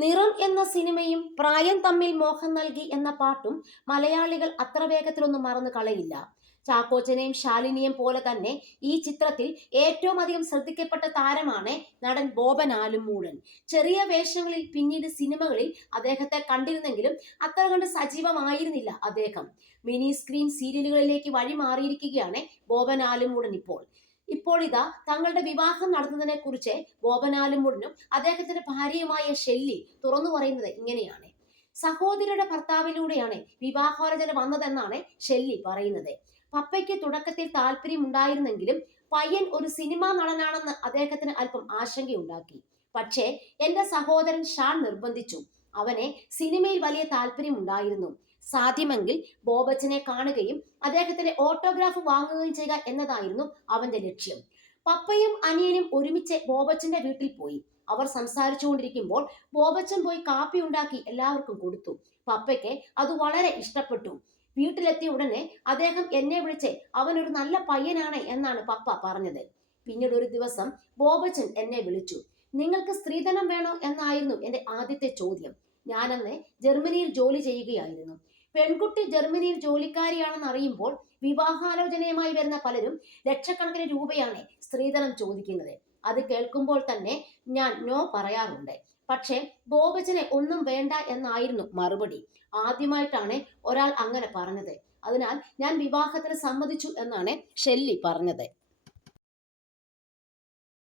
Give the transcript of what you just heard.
നിറം എന്ന സിനിമയും പ്രായം തമ്മിൽ മോഹം നൽകി എന്ന പാട്ടും മലയാളികൾ അത്ര വേഗത്തിലൊന്നും മറന്നു കളയില്ല. ചാക്കോച്ചനെയും ശാലിനിയും പോലെ തന്നെ ഈ ചിത്രത്തിൽ ഏറ്റവും അധികം ശ്രദ്ധിക്കപ്പെട്ട താരമാണ് നടൻ ബോബൻ ആലുമൂടൻ. ചെറിയ വേഷങ്ങളിൽ പിന്നീട് സിനിമകളിൽ അദ്ദേഹത്തെ കണ്ടിരുന്നെങ്കിലും അത്ര കണ്ട് സജീവമായിരുന്നില്ല അദ്ദേഹം. മിനി സ്ക്രീൻ സീരിയലുകളിലേക്ക് വഴി മാറിയിരിക്കുകയാണ് ബോബൻ ആലുമൂടൻ ഇപ്പോൾ. ഇപ്പോൾ ഇതാ തങ്ങളുടെ വിവാഹം നടന്നതിനെ കുറിച്ച് ബോബനാലുമുടനും അദ്ദേഹത്തിന്റെ ഭാര്യയുമായ ഷെല്ലി തുറന്നു പറയുന്നത് ഇങ്ങനെയാണ്. സഹോദരിയുടെ ഭർത്താവിലൂടെയാണ് വിവാഹാലോചന വന്നതെന്നാണ് ഷെല്ലി പറയുന്നത്. പപ്പയ്ക്ക് തുടക്കത്തിൽ താല്പര്യം ഉണ്ടായിരുന്നെങ്കിലും പയ്യൻ ഒരു സിനിമാ നടനാണെന്ന് അദ്ദേഹത്തിന് അല്പം ആശങ്കയുണ്ടാക്കി. പക്ഷേ എന്റെ സഹോദരൻ ഷാൻ നിർബന്ധിച്ചു. അവനെ സിനിമയിൽ വലിയ താല്പര്യം ഉണ്ടായിരുന്നു സാധ്യമെങ്കിൽ ബോബച്ചനെ കാണുകയും അദ്ദേഹത്തിന്റെ ഓട്ടോഗ്രാഫ് വാങ്ങുകയും ചെയ്യുക എന്നതായിരുന്നു അവന്റെ ലക്ഷ്യം. പപ്പയും അനിയനും ഒരുമിച്ച് ബോബച്ചന്റെ വീട്ടിൽ പോയി. അവർ സംസാരിച്ചുകൊണ്ടിരിക്കുമ്പോൾ ബോബച്ചൻ പോയി കാപ്പി ഉണ്ടാക്കി എല്ലാവർക്കും കൊടുത്തു. പപ്പയ്ക്ക് അത് വളരെ ഇഷ്ടപ്പെട്ടു. വീട്ടിലെത്തിയ ഉടനെ അദ്ദേഹം എന്നെ വിളിച്ച് അവനൊരു നല്ല പയ്യനാണ് എന്നാണ് പപ്പ പറഞ്ഞത്. പിന്നീട് ഒരു ദിവസം ബോബച്ചൻ എന്നെ വിളിച്ചു. നിങ്ങൾക്ക് സ്ത്രീധനം വേണോ? എന്നായിരുന്നു എന്റെ ആദ്യത്തെ ചോദ്യം. ഞാനന്ന് ജർമ്മനിയിൽ ജോലി ചെയ്യുകയായിരുന്നു. പെൺകുട്ടി ജർമ്മനിയിൽ ജോലിക്കാരിയാണെന്ന് അറിയുമ്പോൾ വിവാഹാലോചനയുമായി വരുന്ന പലരും ലക്ഷക്കണക്കിന് രൂപയാണ് സ്ത്രീധനം ചോദിക്കുന്നത്. അത് കേൾക്കുമ്പോൾ തന്നെ ഞാൻ നോ പറയാറുണ്ട്. പക്ഷേ ബോബച്ചനെ ഒന്നും വേണ്ട എന്നായിരുന്നു മറുപടി. ആദ്യമായിട്ടാണ് ഒരാൾ അങ്ങനെ പറഞ്ഞത്. അതിനാൽ ഞാൻ വിവാഹത്തിന് സമ്മതിച്ചു എന്നാണ് ഷെല്ലി പറഞ്ഞത്.